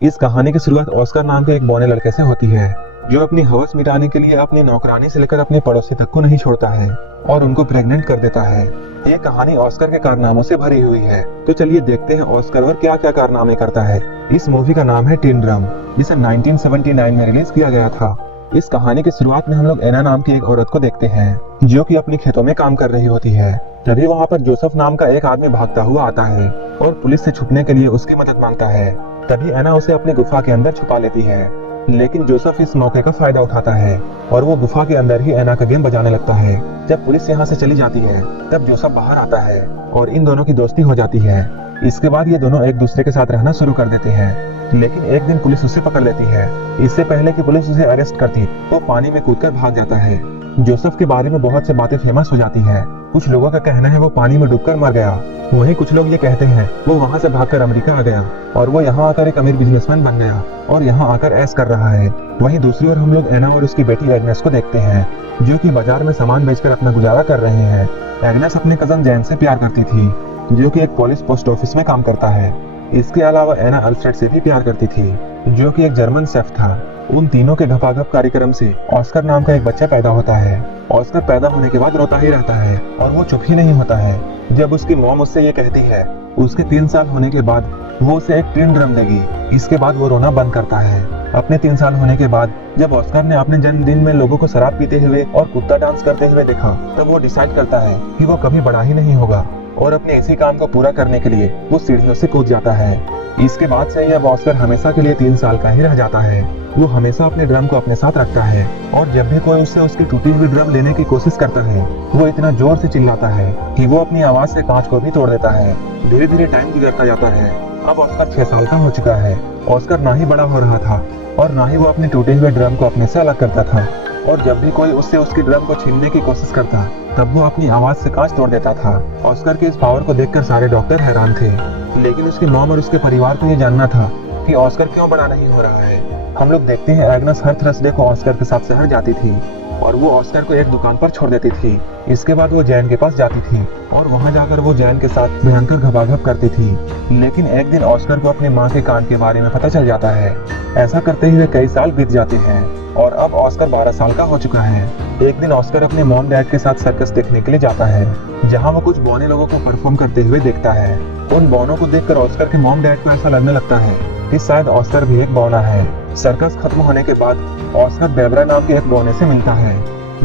इस कहानी की शुरुआत ऑस्कर नाम के एक बौने लड़के से होती है, जो अपनी हवस मिटाने के लिए अपनी नौकरानी से लेकर अपने पड़ोसी तक को नहीं छोड़ता है और उनको प्रेग्नेंट कर देता है। ये कहानी ऑस्कर के कारनामों से भरी हुई है, तो चलिए देखते हैं ऑस्कर और क्या क्या कारनामे करता है। इस मूवी का नाम है टिन ड्रम, जिसे 1979 में रिलीज किया गया था। इस कहानी की शुरुआत में हम लोग एना नाम की एक औरत को देखते हैं, जो कि अपनी खेतों में काम कर रही होती है। तभी वहाँ पर जोसेफ नाम का एक आदमी भागता हुआ आता है और पुलिस से छुपने के लिए उसकी मदद मांगता है। तभी एना उसे अपनी गुफा के अंदर छुपा लेती है, लेकिन जोसेफ इस मौके का फायदा उठाता है और वो गुफा के अंदर ही एना का गेम बजाने लगता है। जब पुलिस यहाँ से चली जाती है, तब जोसेफ बाहर आता है और इन दोनों की दोस्ती हो जाती है। इसके बाद ये दोनों एक दूसरे के साथ रहना शुरू कर देते हैं, लेकिन एक दिन पुलिस उसे पकड़ लेती है। इससे पहले कि पुलिस उसे अरेस्ट करती, वो पानी में कूदकर भाग जाता है। जोसेफ के बारे में बहुत से बातें फेमस हो जाती है। कुछ लोगों का कहना है वो पानी में डूबकर मर गया, वहीं कुछ लोग ये कहते हैं वो वहाँ से भागकर अमेरिका आ गया और वो यहाँ आकर एक अमीर बिजनेसमैन बन गया और यहाँ आकर ऐश कर रहा है। वहीं दूसरी ओर हम लोग एना और उसकी बेटी एग्नेस को देखते हैं, जो कि बाजार में सामान बेचकर अपना गुजारा कर रहे हैं। एग्नेस अपने कजन जैन से प्यार करती थी, जो कि एक पुलिस पोस्ट ऑफिस में काम करता है। इसके अलावा एना अल्फ्रेड से भी प्यार करती थी, जो कि एक जर्मन शेफ था। उन तीनों के घपाघप कार्यक्रम से ऑस्कर नाम का एक बच्चा पैदा होता है। ऑस्कर पैदा होने के बाद रोता ही रहता है और वो चुप ही नहीं होता है। जब उसकी मॉम उससे ये कहती है, उसके 3 साल होने के बाद वो उसे एक टिन ड्रम देगी। इसके बाद वो रोना बंद करता है। अपने 3 साल होने के बाद जब ऑस्कर ने अपने जन्मदिन में लोगों को शराब पीते हुए और कुत्ता डांस करते हुए देखा, तब वो डिसाइड करता है कि वो कभी बड़ा ही नहीं होगा और अपने इसी काम को पूरा करने के लिए वो सीढ़ियों से कूद जाता है। इसके बाद से अब ऑस्कर हमेशा के लिए 3 साल का ही रह जाता है। वो हमेशा अपने ड्रम को अपने साथ रखता है और जब भी कोई उससे उसकी टूटी हुई ड्रम लेने की कोशिश करता है, वो इतना जोर से चिल्लाता है कि वो अपनी आवाज से कांच को भी तोड़ देता है। धीरे धीरे टाइम गुजरता जाता है। अब ऑस्कर 6 साल का हो चुका है। ऑस्कर ना ही बड़ा हो रहा था और ना ही वो अपने टूटे हुए ड्रम को अपने से अलग करता था, और जब भी कोई उससे उसकी ड्रम को छीनने की कोशिश करता, तब वो अपनी आवाज से कांच तोड़ देता था। ऑस्कर के इस पावर को देखकर सारे डॉक्टर हैरान थे, लेकिन उसकी मॉम और उसके परिवार को ये जानना था कि ऑस्कर क्यों बड़ा नहीं हो रहा है। हम लोग देखते हैं एग्नेस हर थर्सडे को ऑस्कर के साथ शहर जाती थी और वो ऑस्कर को एक दुकान पर छोड़ देती थी। इसके बाद वो जैन के पास जाती थी और वहां जाकर वो जैन के साथ भयंकर घपाघप करती थी। लेकिन एक दिन ऑस्कर को अपनी माँ के कान के बारे में पता चल जाता है। ऐसा करते हुए कई साल बीत जाते हैं और अब ऑस्कर 12 साल का हो चुका है। एक दिन ऑस्कर अपने मॉम डैड के साथ सर्कस देखने के लिए जाता है, जहाँ वो कुछ बौने लोगों को परफॉर्म करते हुए देखता है। उन बौनों को देखकर ऑस्कर के मॉम डैड को ऐसा लगने लगता है कि शायद ऑस्कर भी एक बौना है। सर्कस खत्म होने के बाद ऑस्कर बेब्रा नाम के एक बौने से मिलता है,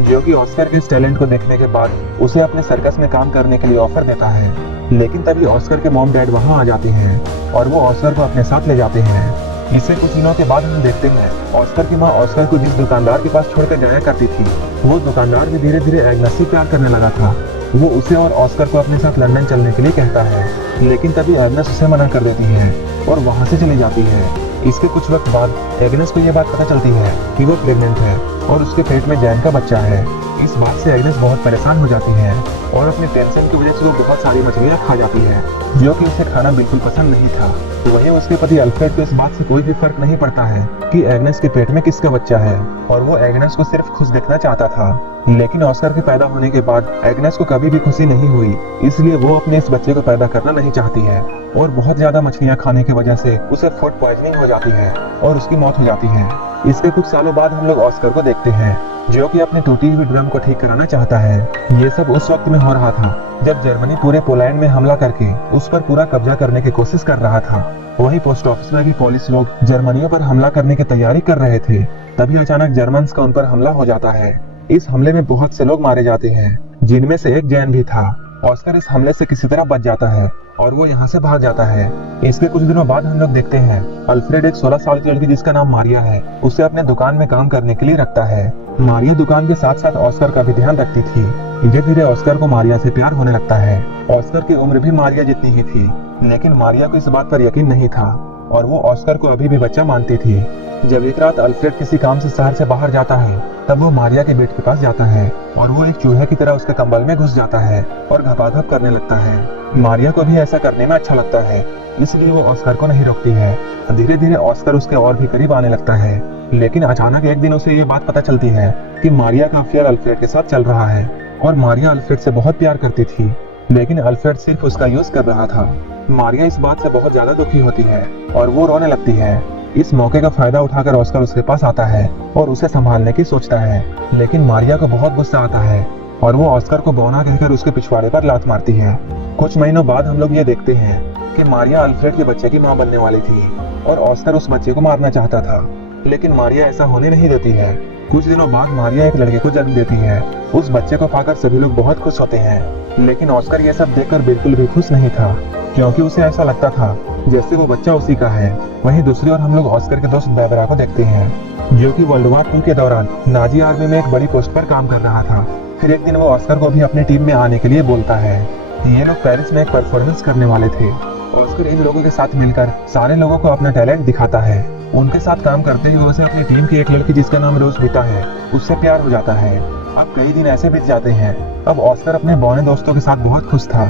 जो कि ऑस्कर के इस टैलेंट को देखने के बाद उसे अपने सर्कस में काम करने के लिए ऑफर देता है। लेकिन तभी ऑस्कर के मॉम डैड वहां आ जाते हैं और वो ऑस्कर को अपने साथ ले जाते हैं। इससे कुछ दिनों के बाद हम देखते हैं ऑस्कर की माँ ऑस्कर को जिस दुकानदार के पास छोड़कर जाया करती थी, वो दुकानदार भी धीरे धीरे एग्नेस से प्यार करने लगा था। वो उसे और ऑस्कर को अपने साथ लंदन चलने के लिए कहता है, लेकिन तभी एग्नेस उसे मना कर देती है और वहाँ से चली जाती है। इसके कुछ वक्त बाद एग्नेस को यह बात पता चलती है कि वो प्रेग्नेंट है और उसके पेट में जैन का बच्चा है। इस बात से एग्नेस बहुत परेशान हो जाती है और अपने टेंशन की वजह से वो बहुत सारी मछलियाँ खा जाती है, जो कि उसे खाना बिल्कुल पसंद नहीं था। वहीं उसके पति अल्फ्रेड को इस बात से कोई भी फर्क नहीं पड़ता है कि एग्नेस के पेट में किसका बच्चा है, और वो एग्नेस को सिर्फ खुश देखना चाहता था। लेकिन ऑस्कर के पैदा होने के बाद एग्नेस को कभी भी खुशी नहीं हुई, इसलिए वो अपने इस बच्चे को पैदा करना नहीं चाहती है और बहुत ज्यादा मछलियाँ खाने की वजह से उसे फूड पॉइजनिंग हो जाती है और उसकी मौत हो जाती है। इसके कुछ सालों बाद हम लोग ऑस्कर को देखते हैं, जो कि अपनी टूटी हुई ड्रम को ठीक कराना चाहता है। ये सब उस वक्त में हो रहा था जब जर्मनी पूरे पोलैंड में हमला करके उस पर पूरा कब्जा करने की कोशिश कर रहा था। वहीं पोस्ट ऑफिस में भी पुलिस लोग जर्मनियों पर हमला करने की तैयारी कर रहे थे। तभी अचानक जर्मन्स का उन पर हमला हो जाता है। इस हमले में बहुत से लोग मारे जाते हैं, जिनमें से एक जैन भी था। ऑस्कर इस हमले से किसी तरह बच जाता है और वो यहाँ से भाग जाता है। इसके कुछ दिनों बाद हम लोग देखते हैं अल्फ्रेड एक 16 साल की लड़की जिसका नाम मारिया है, उसे अपने दुकान में काम करने के लिए रखता है। मारिया दुकान के साथ साथ ऑस्कर का भी ध्यान रखती थी। धीरे धीरे ऑस्कर को मारिया से प्यार होने लगता है। ऑस्कर की उम्र भी मारिया जितनी ही थी, लेकिन मारिया को इस बात पर यकीन नहीं था और वो ऑस्कर को अभी भी बच्चा मानती थी। जब एक रात अल्फ्रेड किसी काम से शहर से बाहर जाता है, तब वो मारिया के बेड के पास जाता है और वो एक चूहे की तरह उसके कंबल में घुस जाता है और घपाघप करने लगता है। मारिया को भी ऐसा करने में अच्छा लगता है, इसलिए वो ऑस्कर को नहीं रोकती है। धीरे धीरे ऑस्कर उसके और भी करीब आने लगता है, लेकिन अचानक एक दिन उसे ये बात पता चलती है कि मारिया का अफेयर अल्फ्रेड के साथ चल रहा है और मारिया अल्फ्रेड से बहुत प्यार करती थी, लेकिन अल्फ्रेड सिर्फ उसका यूज कर रहा था। मारिया इस बात से बहुत ज्यादा दुखी होती है और वो रोने लगती है। इस मौके का फायदा उठाकर ऑस्कर उसके पास आता है और उसे संभालने की सोचता है, लेकिन मारिया को बहुत गुस्सा आता है और वो ऑस्कर को बौना कहकर उसके पिछवाड़े पर लात मारती है। कुछ महीनों बाद हम लोग ये देखते हैं कि मारिया अल्फ्रेड के बच्चे की मां बनने वाली थी और ऑस्कर उस बच्चे को मारना चाहता था, लेकिन मारिया ऐसा होने नहीं देती है। कुछ दिनों बाद मारिया एक लड़के को जन्म देती है। उस बच्चे को पाकर सभी लोग बहुत खुश होते हैं, लेकिन ऑस्कर ये सब देखकर बिल्कुल भी खुश नहीं था, क्योंकि उसे ऐसा लगता था जैसे वो बच्चा उसी का है। वहीं दूसरी ओर हम लोग ऑस्कर के दोस्त बेबरा को देखते हैं, जो कि वर्ल्ड वॉर 2 के दौरान नाजी आर्मी में एक बड़ी पोस्ट पर काम कर रहा था। फिर एक दिन वो ऑस्कर को भी अपनी टीम में आने के लिए बोलता है। ये लोग पेरिस में एक परफॉर्मेंस करने वाले थे। ऑस्कर इन लोगों के साथ मिलकर सारे लोगों को अपना टैलेंट दिखाता है। उनके साथ काम करते हुए उसे अपनी टीम की एक लड़की जिसका नाम रोज बीता है उससे प्यार हो जाता है। अब कई दिन ऐसे बीत जाते हैं। अब ऑस्कर अपने बौने दोस्तों के साथ बहुत खुश था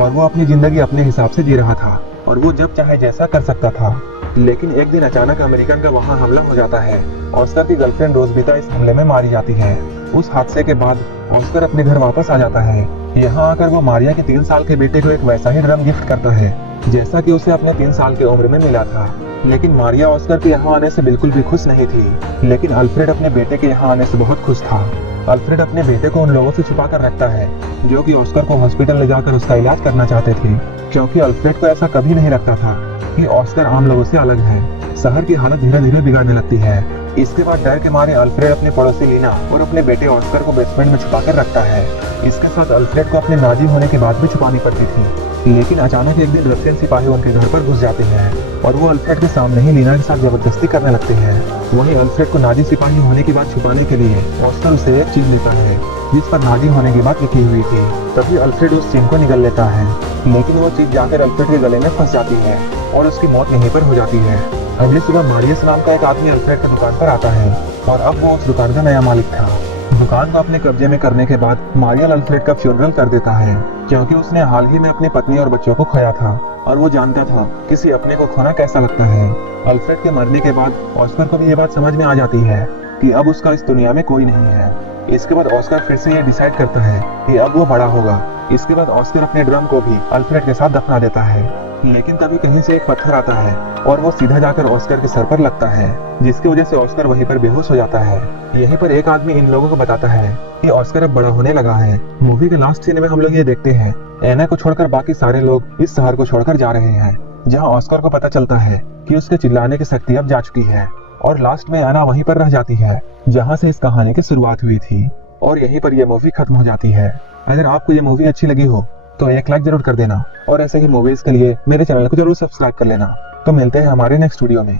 और वो अपनी जिंदगी अपने हिसाब से जी रहा था और वो जब चाहे जैसा कर सकता था। लेकिन एक दिन अचानक अमेरिकन का वहाँ हमला हो जाता है। ऑस्कर की गर्लफ्रेंड रोजबीता इस हमले में मारी जाती है। उस हादसे के बाद ऑस्कर अपने घर वापस आ जाता है। यहाँ आकर वो मारिया के 3 साल के बेटे को एक वैसा ही ड्रम गिफ्ट करता है जैसा कि उसे अपने 3 साल की उम्र में मिला था। लेकिन मारिया ऑस्कर के यहाँ आने से बिल्कुल भी खुश नहीं थी, लेकिन अल्फ्रेड अपने बेटे के यहाँ आने से बहुत खुश था। अल्फ्रेड अपने बेटे को उन लोगों से छुपा कर रखता है जो कि ऑस्कर को हॉस्पिटल ले जाकर उसका इलाज करना चाहते थे, क्योंकि अल्फ्रेड को ऐसा कभी नहीं लगता था कि ऑस्कर आम लोगों से अलग है। शहर की हालत धीरे धीरे बिगड़ने लगती है। इसके बाद डर के मारे अल्फ्रेड अपने पड़ोसी लीना और अपने बेटे ऑस्कर को बेसमेंट में छुपा कर रखता है। इसके साथ अल्फ्रेड को अपने नाजी होने के बाद भी छुपानी पड़ती थी। लेकिन अचानक एक दिन रशियन सिपाही उनके घर पर घुस जाते हैं और वो अल्फ्रेड के सामने ही लीना के साथ जबरदस्ती करने लगते हैं। वहीं अल्फ्रेड को नाजी सिपाही होने की बात छुपाने के लिए ऑस्कर उसे एक चीज देता है जिस पर नाजी होने की बात लिखी हुई थी। तभी अल्फ्रेड उस चीज को निगल लेता है, लेकिन वो चीज जाकर अल्फ्रेड के गले में फंस जाती है और उसकी मौत यहीं पर हो जाती है। अगली सुबह मारियस नाम का एक आदमी अल्फ्रेड की दुकान पर आता है और अब वो उस दुकान का नया मालिक था। दुकान को अपने कब्जे में करने के बाद मारियल अल्फ्रेड का फ्यूनरल कर देता है, क्योंकि उसने हाल ही में अपनी पत्नी और बच्चों को खोया था और वो जानता था किसी अपने को खोना कैसा लगता है। अल्फ्रेड के मरने के बाद ऑस्कर को भी ये बात समझ में आ जाती है कि अब उसका इस दुनिया में कोई नहीं है। इसके बाद ऑस्कर फिर से ये डिसाइड करता है कि अब वो बड़ा होगा। इसके बाद ऑस्कर अपने ड्रम को भी अल्फ्रेड के साथ दफना देता है, लेकिन तभी कहीं से एक पत्थर आता है और वो सीधा जाकर ऑस्कर के सर पर लगता है, जिसकी वजह से ऑस्कर वहीं पर बेहोश हो जाता है। यहीं पर एक आदमी इन लोगों को बताता है कि ऑस्कर अब बड़ा होने लगा है। मूवी के लास्ट सीन में हम लोग ये देखते हैं एना को छोड़कर बाकी सारे लोग इस शहर को छोड़कर जा रहे हैं, जहाँ ऑस्कर को पता चलता है कि उसके चिल्लाने की शक्ति अब जा चुकी है। और लास्ट में एना वहीं पर रह जाती है जहाँ से इस कहानी की शुरुआत हुई थी और यहीं पर यह मूवी खत्म हो जाती है। अगर आपको ये मूवी अच्छी लगी हो तो एक लाइक जरूर कर देना और ऐसे ही मूवीज के लिए मेरे चैनल को जरूर सब्सक्राइब कर लेना। तो मिलते हैं हमारे नेक्स्ट वीडियो में।